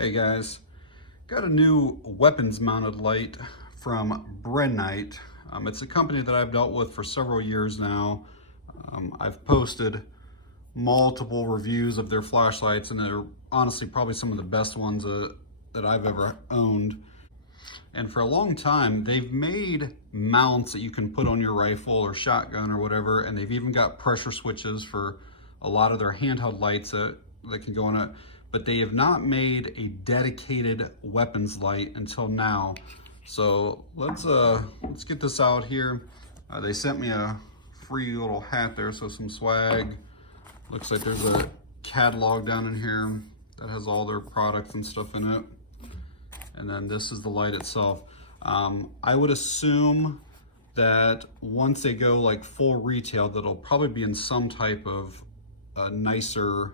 Hey guys, got a new weapons mounted light from BRINYTE. It's a company that I've dealt with for several years now. I've posted multiple reviews of their flashlights, and they're honestly probably some of the best ones that I've ever owned. And for a long time, they've made mounts that you can put on your rifle or shotgun or whatever, and they've even got pressure switches for a lot of their handheld lights that can go on it. But they have not made a dedicated weapons light until now. So let's get this out here. They sent me a free little hat there, so some swag. Looks like there's a catalog down in here that has all their products and stuff in it. And then this is the light itself. I would assume that once they go like full retail, that'll probably be in some type of nicer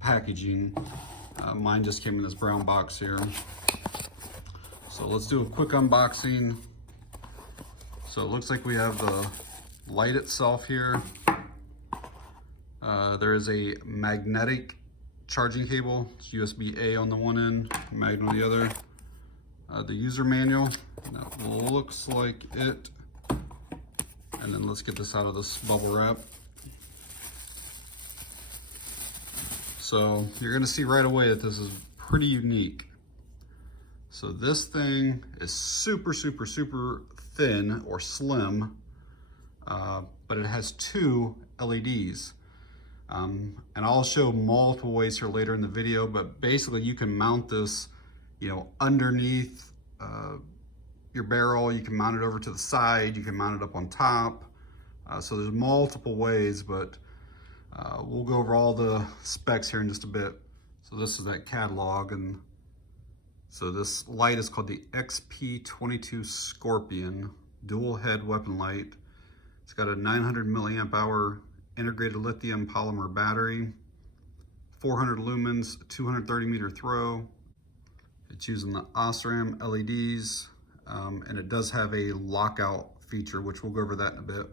packaging. Mine just came in this brown box here. So let's do a quick unboxing. So it looks like we have the light itself here. There is a magnetic charging cable. It's USB-A on the one end, magnet on the other. The user manual, that looks like it. And then let's get this out of this bubble wrap. So you're gonna see right away that this is pretty unique. So this thing is super, super, super thin or slim, but it has two LEDs. And I'll show multiple ways here later in the video, but basically you can mount this, underneath your barrel. You can mount it over to the side. You can mount it up on top. So there's multiple ways, but we'll go over all the specs here in just a bit. So this is that catalog, and so this light is called the XP22 Scorpion dual head weapon light. It's got a 900 milliamp hour integrated lithium polymer battery, 400 lumens, 230 meter throw. It's using the OSRAM LEDs, and it does have a lockout feature, which we'll go over that in a bit.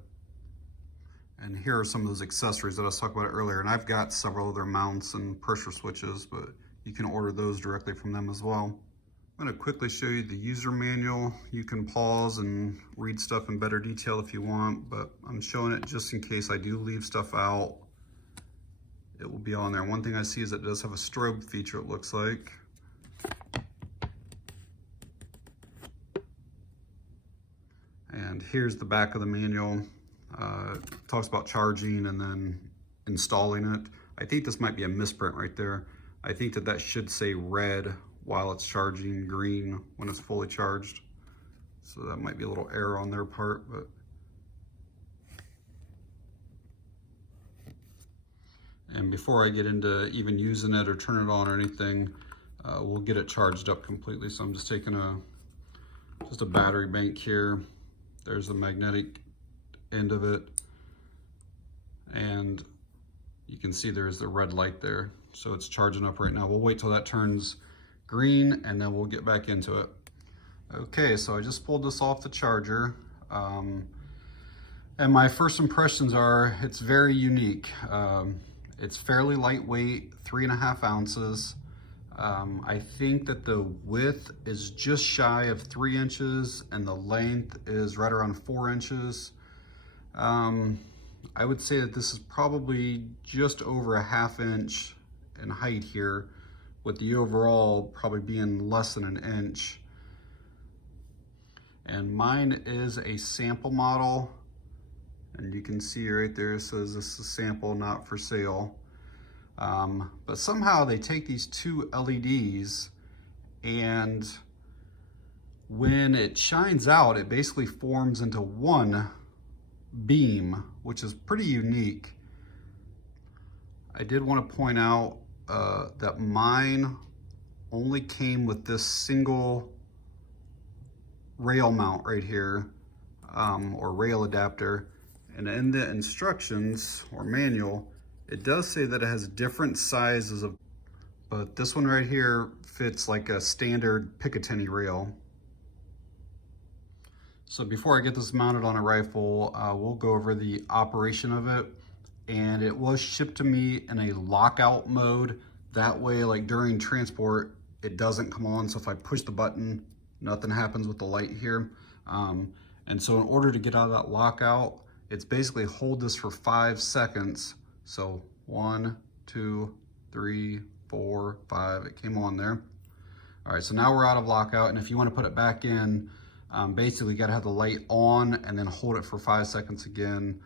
And here are some of those accessories that I was talking about earlier. And I've got several other mounts and pressure switches, but you can order those directly from them as well. I'm gonna quickly show you the user manual. You can pause and read stuff in better detail if you want, but I'm showing it just in case I do leave stuff out. It will be on there. One thing I see is it does have a strobe feature, it looks like. And here's the back of the manual. It talks about charging and then installing it. I think this might be a misprint right there. I think that should say red while it's charging, green when it's fully charged. So that might be a little error on their part, but. And before I get into even using it or turn it on or anything, we'll get it charged up completely. So I'm just taking just a battery bank here. There's the magnetic end of it, and you can see there's the red light there, so it's charging up right now. We'll wait till that turns green and then we'll get back into it. Okay, so I just pulled this off the charger, and my first impressions are it's very unique. It's fairly lightweight, 3.5 ounces. I think that the width is just shy of 3 inches and the length is right around 4 inches. I would say that this is probably just over a 1/2 inch in height here, with the overall probably being less than 1 inch. And mine is a sample model, and you can see right there it says this is a sample, not for sale. But somehow they take these two LEDs, and when it shines out, it basically forms into one beam, which is pretty unique. I did want to point out that mine only came with this single rail mount right here, or rail adapter. And in the instructions or manual, it does say that it has different sizes but this one right here fits like a standard Picatinny rail. So before I get this mounted on a rifle, we'll go over the operation of it. And it was shipped to me in a lockout mode. That way, like during transport, it doesn't come on. So if I push the button, nothing happens with the light here. And so in order to get out of that lockout, it's basically hold this for 5 seconds. So 1, 2, 3, 4, 5, it came on there. All right, so now we're out of lockout, and if you want to put it back in, basically you gotta have the light on and then hold it for 5 seconds again.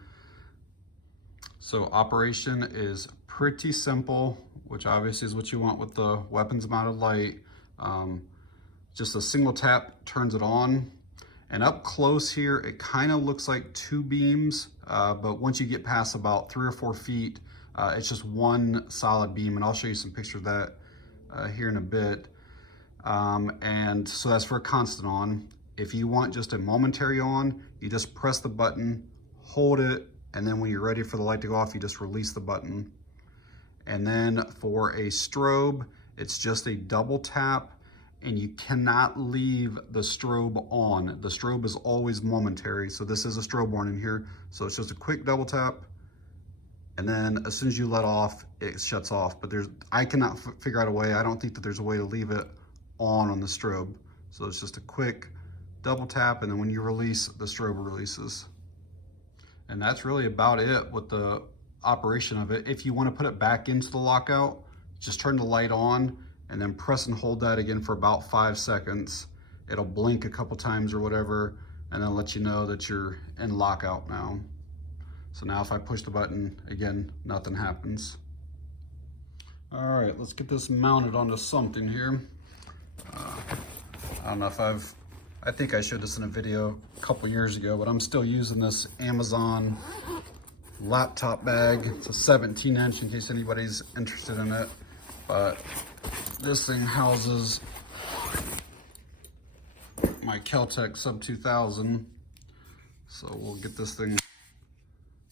So operation is pretty simple, which obviously is what you want with the weapons mounted light. Just a single tap turns it on. And up close here, it kind of looks like 2 beams, but once you get past about 3 or 4 feet, it's just one solid beam, and I'll show you some pictures of that here in a bit. And so that's for a constant on. If you want just a momentary on, you just press the button, hold it, and then when you're ready for the light to go off, you just release the button. And then for a strobe, it's just a double tap, and you cannot leave the strobe on. The strobe is always momentary, so this is a strobe warning here. So it's just a quick double tap, and then as soon as you let off, it shuts off. But I cannot figure out a way, I don't think that there's a way to leave it on the strobe. So it's just a quick double tap, and then when you release, the strobe releases. And that's really about it with the operation of it. If you want to put it back into the lockout, just turn the light on and then press and hold that again for about 5 seconds. It'll blink a couple times or whatever, and then let you know that you're in lockout now. So now if I push the button, again, nothing happens. All right, let's get this mounted onto something here. I don't know if I think I showed this in a video a couple years ago, but I'm still using this Amazon laptop bag. It's a 17-inch in case anybody's interested in it. But this thing houses my Kel-Tec Sub 2000. So we'll get this thing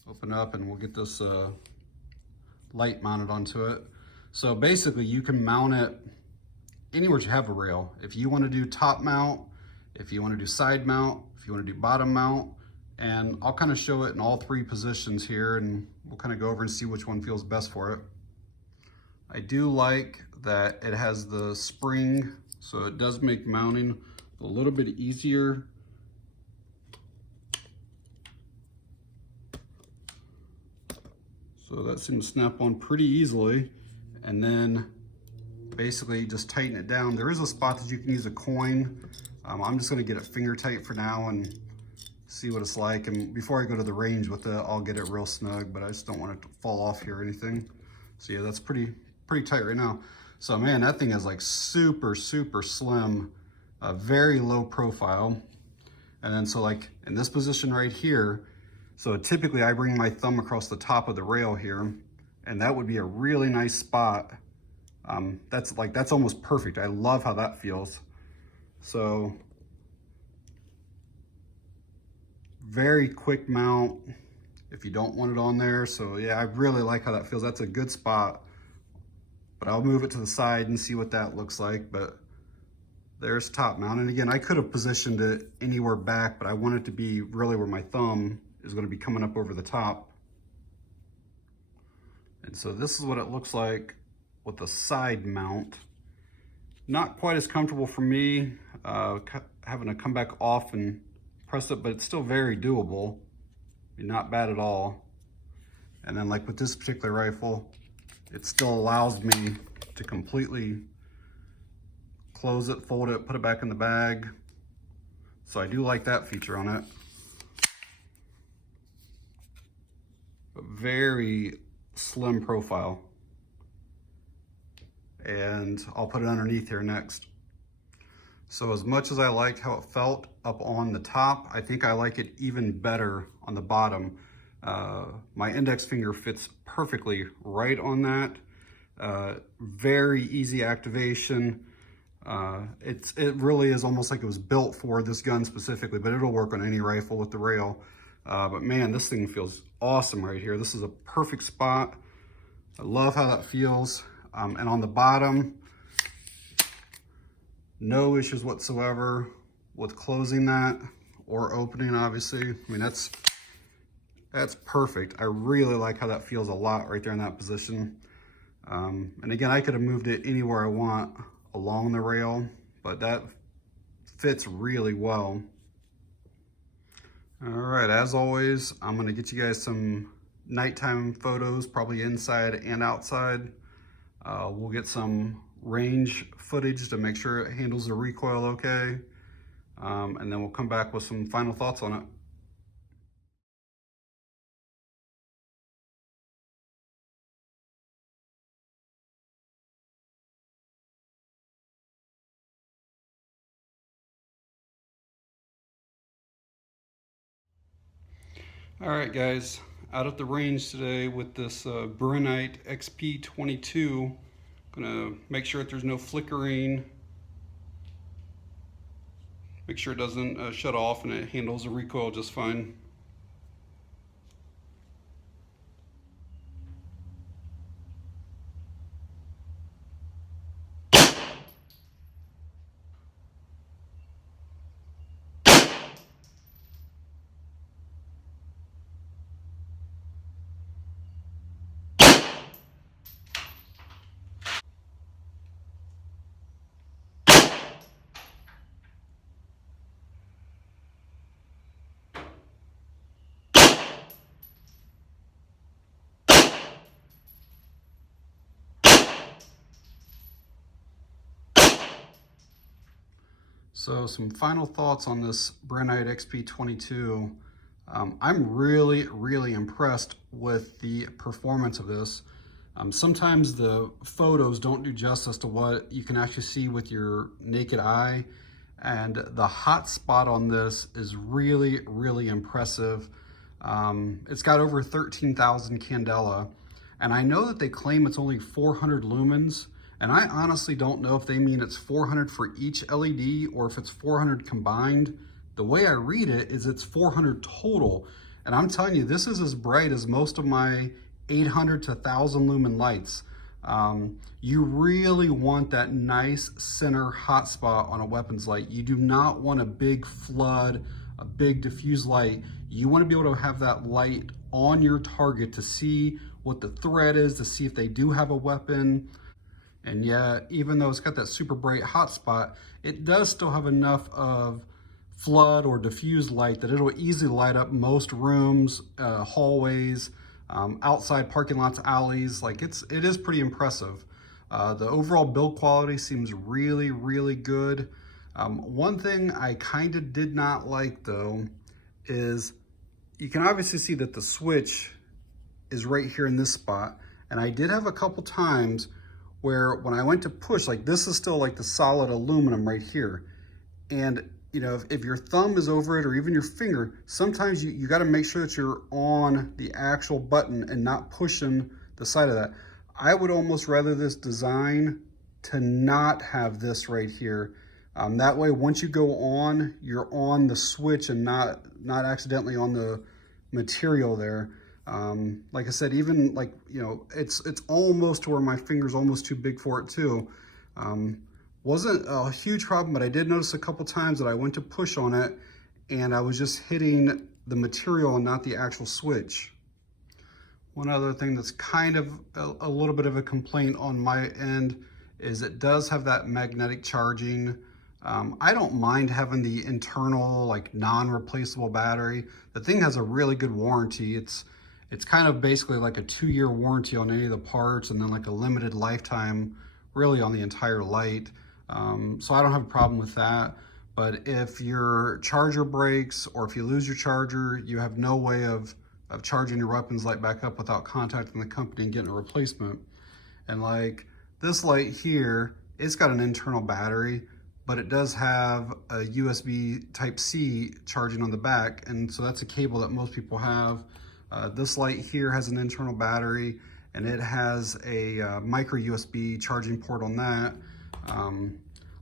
open up and we'll get this light mounted onto it. So basically you can mount it anywhere you have a rail. If you want to do top mount, if you want to do side mount, if you want to do bottom mount, and I'll kind of show it in all 3 positions here, and we'll kind of go over and see which one feels best for it. I do like that it has the spring, so it does make mounting a little bit easier. So that seems to snap on pretty easily, and then basically just tighten it down. There is a spot that you can use a coin. I'm just gonna get it finger tight for now and see what it's like. And before I go to the range with it, I'll get it real snug, but I just don't want it to fall off here or anything. So yeah, that's pretty tight right now. So man, that thing is like super, super slim, very low profile. And then so like in this position right here, so typically I bring my thumb across the top of the rail here, and that would be a really nice spot. That's almost perfect. I love how that feels. So very quick mount if you don't want it on there. So yeah, I really like how that feels. That's a good spot, but I'll move it to the side and see what that looks like. But there's top mount. And again, I could have positioned it anywhere back, but I want it to be really where my thumb is going to be coming up over the top. And so this is what it looks like with the side mount. Not quite as comfortable for me, having to come back off and press it, but it's still very doable. Not bad at all. And then like with this particular rifle, it still allows me to completely close it, fold it, put it back in the bag. So I do like that feature on it. But very slim profile. And I'll put it underneath here next. So as much as I liked how it felt up on the top, I think I like it even better on the bottom. My index finger fits perfectly right on that. Very easy activation. It really is almost like it was built for this gun specifically, but it'll work on any rifle with the rail. But man, this thing feels awesome right here. This is a perfect spot. I love how that feels. And on the bottom, no issues whatsoever with closing that or opening, obviously. I mean, that's perfect. I really like how that feels a lot right there in that position. And again, I could have moved it anywhere I want along the rail, but that fits really well. All right, as always, I'm gonna get you guys some nighttime photos, probably inside and outside. We'll get some range footage to make sure it handles the recoil okay. And then we'll come back with some final thoughts on it. All right, guys, out at the range today with this BRINYTE XP22. Gonna make sure that there's no flickering. Make sure it doesn't shut off and it handles the recoil just fine. So some final thoughts on this BRINYTE XP22. I'm really impressed with the performance of this. Sometimes the photos don't do justice to what you can actually see with your naked eye. And the hot spot on this is really impressive. It's got over 13,000 candela. And I know that they claim it's only 400 lumens. And I honestly don't know if they mean it's 400 for each LED or if it's 400 combined. The way I read it is it's 400 total. And I'm telling you, this is as bright as most of my 800 to 1000 lumen lights. You really want that nice center hotspot on a weapons light. You do not want a big flood, a big diffuse light. You want to be able to have that light on your target to see what the threat is, to see if they do have a weapon. And yet, even though it's got that super bright hotspot, it does still have enough of flood or diffuse light that it'll easily light up most rooms, hallways, outside parking lots, alleys. Like it is pretty impressive. The overall build quality seems really good. One thing I kind of did not like though is you can obviously see that the switch is right here in this spot. And I did have a couple times where when I went to push, like this is still like the solid aluminum right here. And you know, if your thumb is over it or even your finger, sometimes you got to make sure that you're on the actual button and not pushing the side of that. I would almost rather this design to not have this right here. That way, once you go on, you're on the switch and not accidentally on the material there. Like I said, even like, you know, it's almost to where my finger's almost too big for it too. Wasn't a huge problem, but I did notice a couple times that I went to push on it and I was just hitting the material and not the actual switch. One other thing that's kind of a little bit of a complaint on my end is it does have that magnetic charging. I don't mind having the internal, like non-replaceable battery. The thing has a really good warranty. It's kind of basically like a 2-year warranty on any of the parts and then like a limited lifetime really on the entire light. So I don't have a problem with that. But if your charger breaks or if you lose your charger, you have no way of charging your weapons light back up without contacting the company and getting a replacement. And like this light here, it's got an internal battery, but it does have a USB Type-C charging on the back. And so that's a cable that most people have. This light here has an internal battery and it has a micro USB charging port on that.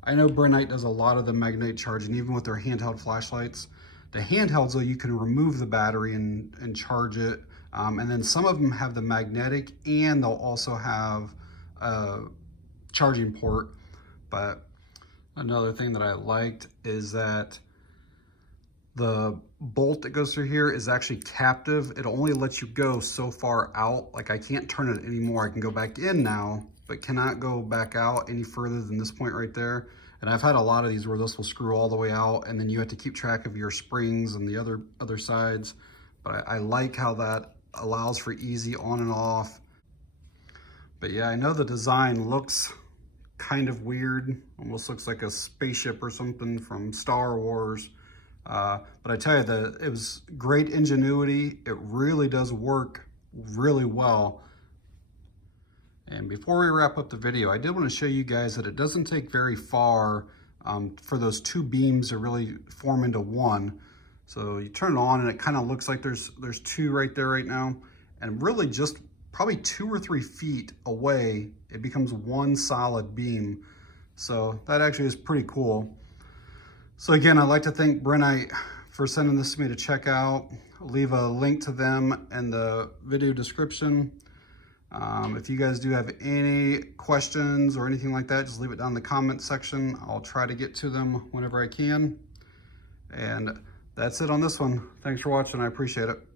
I know BRINYTE does a lot of the magnetic charging, even with their handheld flashlights. The handhelds, though, you can remove the battery and charge it. And then some of them have the magnetic and they'll also have a charging port. But another thing that I liked is that the bolt that goes through here is actually captive. It only lets you go so far out. Like I can't turn it anymore. I can go back in now, but cannot go back out any further than this point right there. And I've had a lot of these where this will screw all the way out, and then you have to keep track of your springs and the other sides. But I like how that allows for easy on and off. But yeah, I know the design looks kind of weird, almost looks like a spaceship or something from Star Wars. But I tell you, it was great ingenuity. It really does work really well. And before we wrap up the video, I did want to show you guys that it doesn't take very far for those two beams to really form into one. So you turn it on and it kind of looks like there's two right there right now. And really just probably 2 or 3 feet away, it becomes one solid beam. So that actually is pretty cool. So again, I'd like to thank BRINYTE for sending this to me to check out. I'll leave a link to them in the video description. If you guys do have any questions or anything like that, just leave it down in the comment section. I'll try to get to them whenever I can. And that's it on this one. Thanks for watching. I appreciate it.